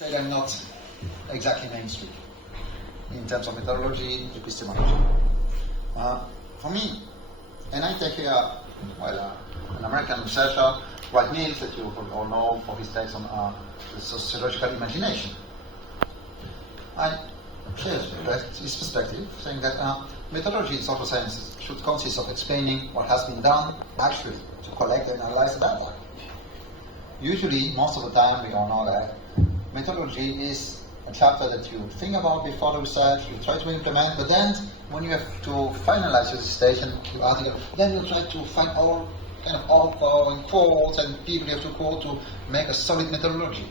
Say I'm not exactly mainstream in terms of methodology, epistemology. For me, and I take here, an American researcher, Wright Mills, that you all know for his takes on the sociological imagination. I share his perspective, saying that methodology in social sciences should consist of explaining what has been done actually to collect and analyze the data. Usually, most of the time, we all know that methodology is a chapter that you think about before the research, you try to implement, but then when you have to finalize your dissertation, your article, then you try to find all kind of author and quotes and people you have to quote to make a solid methodology.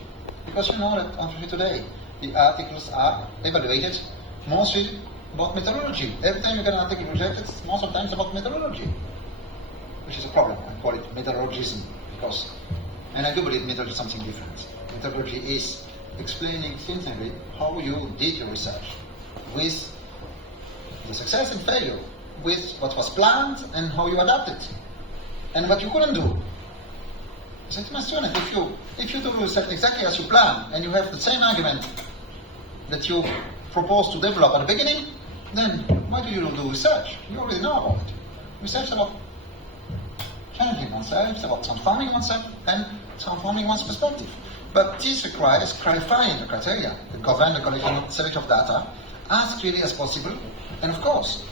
Because you know that, unfortunately today, the articles are evaluated mostly about methodology. Every time you get an article rejected, it's most of the time it's about methodology, which is a problem. I call it methodologism, because, and I do believe methodology is something different. Methodology is explaining simply how you did your research, with the success and failure, with what was planned and how you adapted, and what you couldn't do. So to my students, if you do research exactly as you plan, and you have the same argument that you propose to develop at the beginning, then why do you do research? You already know about it. Research is about challenging oneself, it's about transforming oneself and transforming one's perspective. But this requires clarifying the criteria that govern the collection and selection of data as clearly as possible. And of course,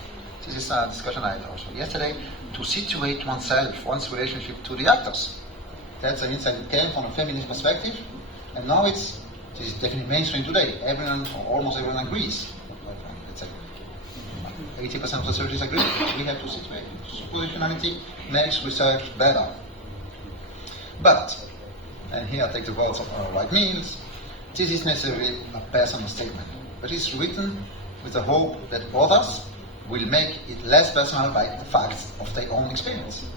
this is a discussion I had also yesterday, to situate oneself, one's relationship to the actors. That's an insight that came from a feminist perspective, and now this is definitely mainstream today. Everyone, or almost everyone agrees. Let's say 80% of sociologists agree. We have to situate. Positionality makes research better. But, and here I take the words of Wright Mills, this is necessarily a personal statement, but it's written with the hope that others will make it less personal by the facts of their own experience.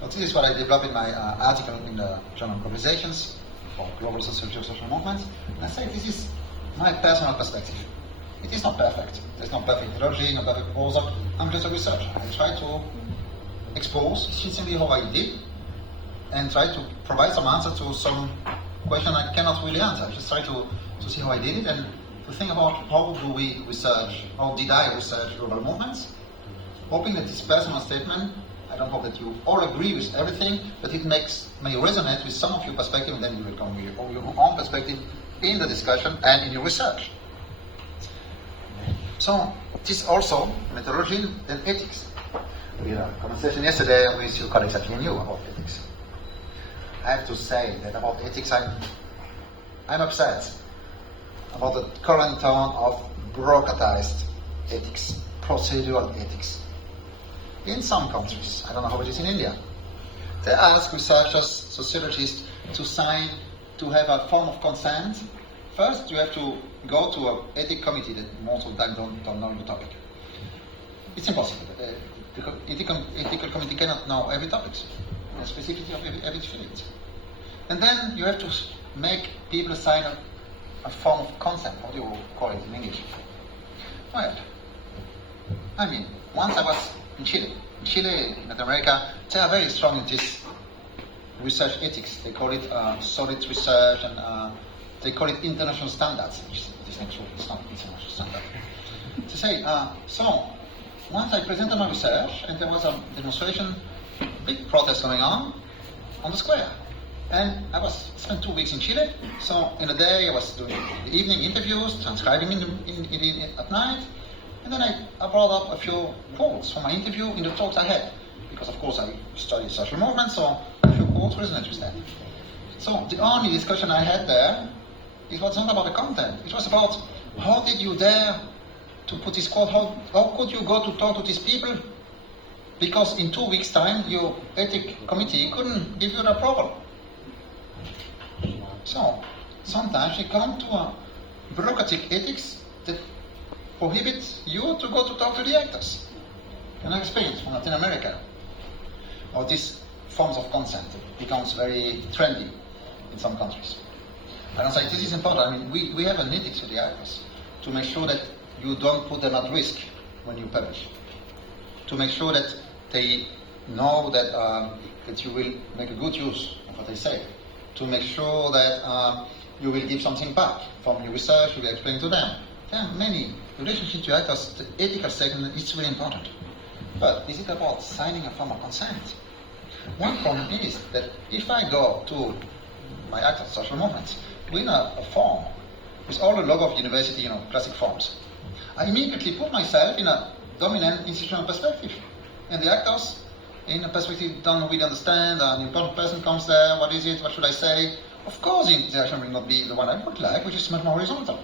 So this is what I developed in my article in the journal Conversations for Global Sociology of Social Movements. And I say this is my personal perspective. It is not perfect. There's no perfect methodology, no perfect proposal. I'm just a researcher. I try to expose simply how I did and try to provide some answer to some question I cannot really answer. I just try to see how I did it and to think about how do we research, how did I research global movements, hoping that this personal statement, I don't hope that you all agree with everything, but it may resonate with some of your perspective, and then you will come with your own perspective in the discussion and in your research. So, this also methodology and ethics. We had a conversation yesterday with your colleagues at FNU about ethics. I have to say that about ethics, I'm upset about the current tone of bureaucratized ethics, procedural ethics. In some countries, I don't know how it is in India, they ask researchers, sociologists to have a form of consent. First, you have to go to an ethics committee that most of the time don't know the topic. It's impossible. The ethical committee cannot know every topic, the specificity of every field. And then you have to make people sign a form of consent. What do you call it in English? Well, I mean, once I was in Chile. In Chile, in Latin America, they are very strong in this research ethics. They call it solid research, and they call it international standards, which is not true. It's not international standard. To say, so once I presented my research, and there was a demonstration, big protest going on the square. And I spent 2 weeks in Chile, so in a day I was doing the evening interviews, transcribing at night, and then I brought up a few quotes from my interview in the talks I had, because of course I studied social movements, so a few quotes resonate with that. So the only discussion I had there, it was not about the content, it was about how did you dare to put this quote, how could you go to talk to these people, because in 2 weeks' time your ethics committee couldn't give you the approval. So, sometimes you come to a bureaucratic ethics that prohibits you to go to talk to the actors. And I experience from Latin America, or these forms of consent becomes very trendy in some countries. And I say, this is important. I mean, we have an ethics with the actors to make sure that you don't put them at risk when you publish. To make sure that they know that you will make a good use of what they say. To make sure that you will give something back from your research, you will explain to them. There are many relationships to actors. The ethical segment is really important. But is it about signing a form of consent? One problem is that if I go to my actors, social movements, with a form with all the logo of university, classic forms, I immediately put myself in a dominant institutional perspective. And the actors, in a perspective, don't really understand. An important person comes there, what is it, what should I say? Of course, the interaction will not be the one I would like, which is much more horizontal.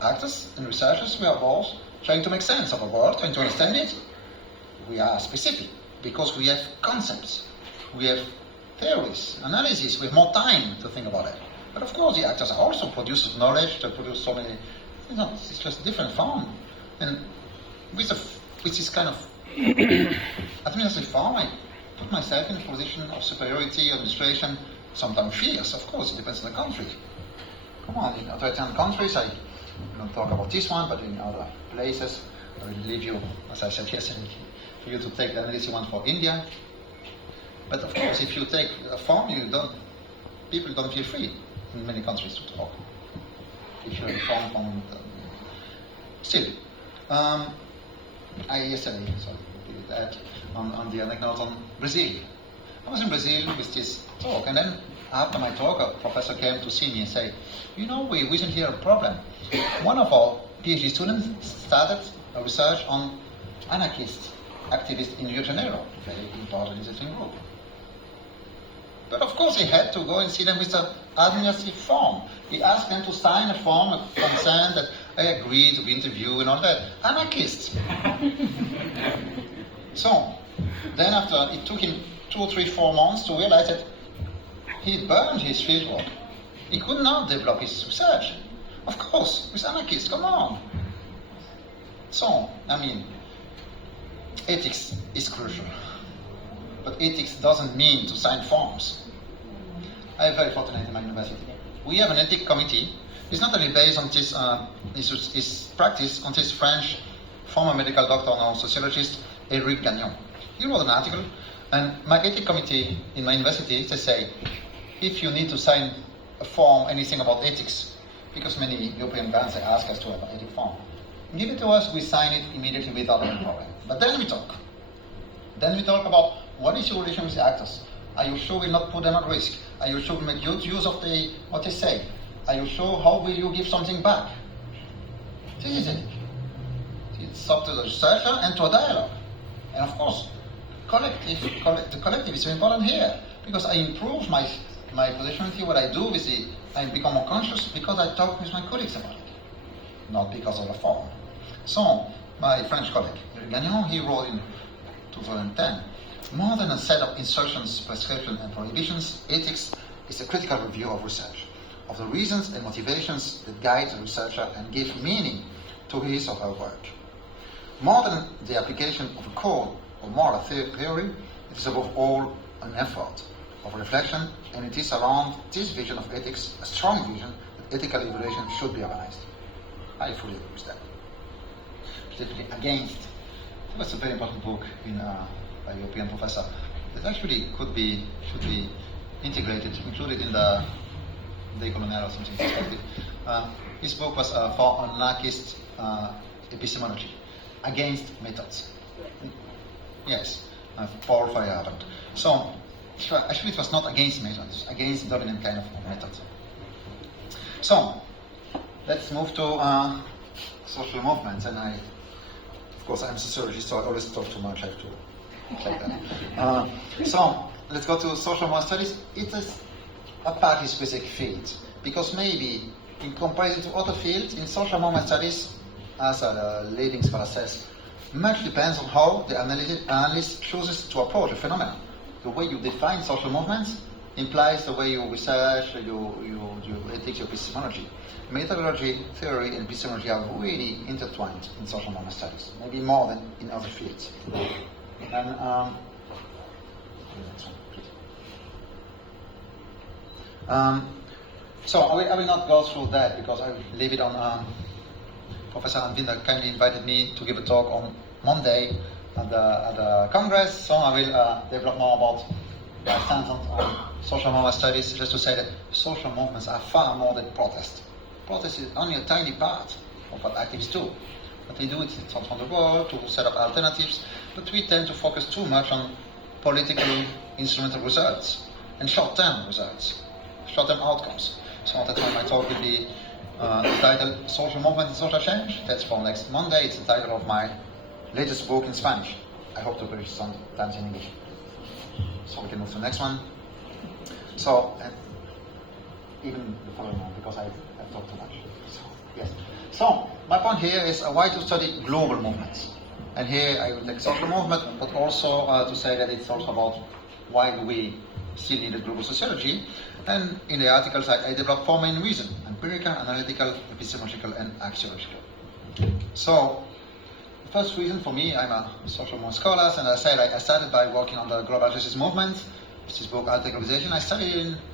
Actors and researchers, we are both trying to make sense of a world, trying to understand it. We are specific because we have concepts, we have theories, analysis, we have more time to think about it. But of course, the actors are also producers of knowledge, they produce so many, it's just a different form. And with this kind of administrative form, I put myself in a position of superiority, administration, sometimes fierce, of course, it depends on the country. Come on, in authoritarian countries, I don't talk about this one, but in other places, I will leave you, as I said yesterday, for you to take the analysis one for India. But of course, if you take a form, people don't feel free in many countries to talk. If you have a form from, still. Yesterday, on the anecdote on Brazil. I was in Brazil with this talk, and then after my talk, a professor came to see me and said, we recently had a problem. One of our PhD students started a research on anarchist activists in Rio de Janeiro, very important interesting group. But of course he had to go and see them with an administrative form. He asked them to sign a form of consent that I agree to be interviewed and all that. Anarchists. So, then after, it took him 2, 3, 4 months to realize that he burned his fieldwork. He could not develop his research. Of course, with anarchists, come on. So, ethics is crucial. But ethics doesn't mean to sign forms. I am very fortunate in my university. We have an ethics committee. It's not only based on this, it's practice on this French former medical doctor, now sociologist, Eric Gagnon. He wrote an article, and my ethics committee in my university, they say, if you need to sign a form, anything about ethics, because many European grants ask us to have an ethics form, give it to us, we sign it immediately without any problem. But then we talk. Then we talk about what is your relation with the actors? Are you sure we'll not put them at risk? Are you sure we'll make good use of what they say? Are you sure how will you give something back? This is it. It's up to the researcher and to a dialogue. And of course, the collective is very important here, because I improve my positionality, what I do with I become more conscious because I talk with my colleagues about it, not because of a form. So, my French colleague, Eric Gagnon, he wrote in 2010, more than a set of instructions, prescriptions, and prohibitions, ethics is a critical review of research, of the reasons and motivations that guide the researcher and give meaning to his or her work. More than the application of a core or moral theory, it is above all an effort of reflection, and it is around this vision of ethics, a strong vision, that ethical evaluation should be organized. I fully agree with that. Specifically against, it was a very important book by a European professor that actually should be integrated, included in the Ecole or something perspective. His book was for anarchist epistemology, against methods. Yes, Paul Feyerabend. So, actually it was not against methods, against dominant kind of methods. So, let's move to social movements, and of course I'm a sociologist, so I always talk too much, I have to check that. So, let's go to social movement studies. It is a partly specific field, because maybe in comparison to other fields, in social movement studies, as a leading scholar says, much depends on how the analyst chooses to approach a phenomenon. The way you define social movements implies the way you research, your ethics, your epistemology. Methodology, theory, and epistemology are really intertwined in social movement studies, maybe more than in other fields. And so I will not go through that, because I will leave it on. Professor Anvinda kindly invited me to give a talk on Monday at the Congress, so I will develop more about the stance on social movement studies, just to say that social movements are far more than protest. Protest is only a tiny part of what activists do. What they do is transform the world, to set up alternatives, but we tend to focus too much on political instrumental results and short-term results, short-term outcomes. So that's why my talk will be titled Social Movement and Social Change. That's for next Monday. It's the title of my latest book in Spanish. I hope to publish sometimes in English. So we can move to the next one. So, even the following one, because I've talked too much. So, yes. So, my point here is why to study global movements. And here I will take social movement, but also to say that it's also about why do we still need a global sociology. And in the articles I develop 4 main reasons: empirical, analytical, epistemological, and axiological. So, the first reason for me, I'm a social movement scholar, and I said I started by working on the global justice movement. This book, Anti-Globalization. I studied in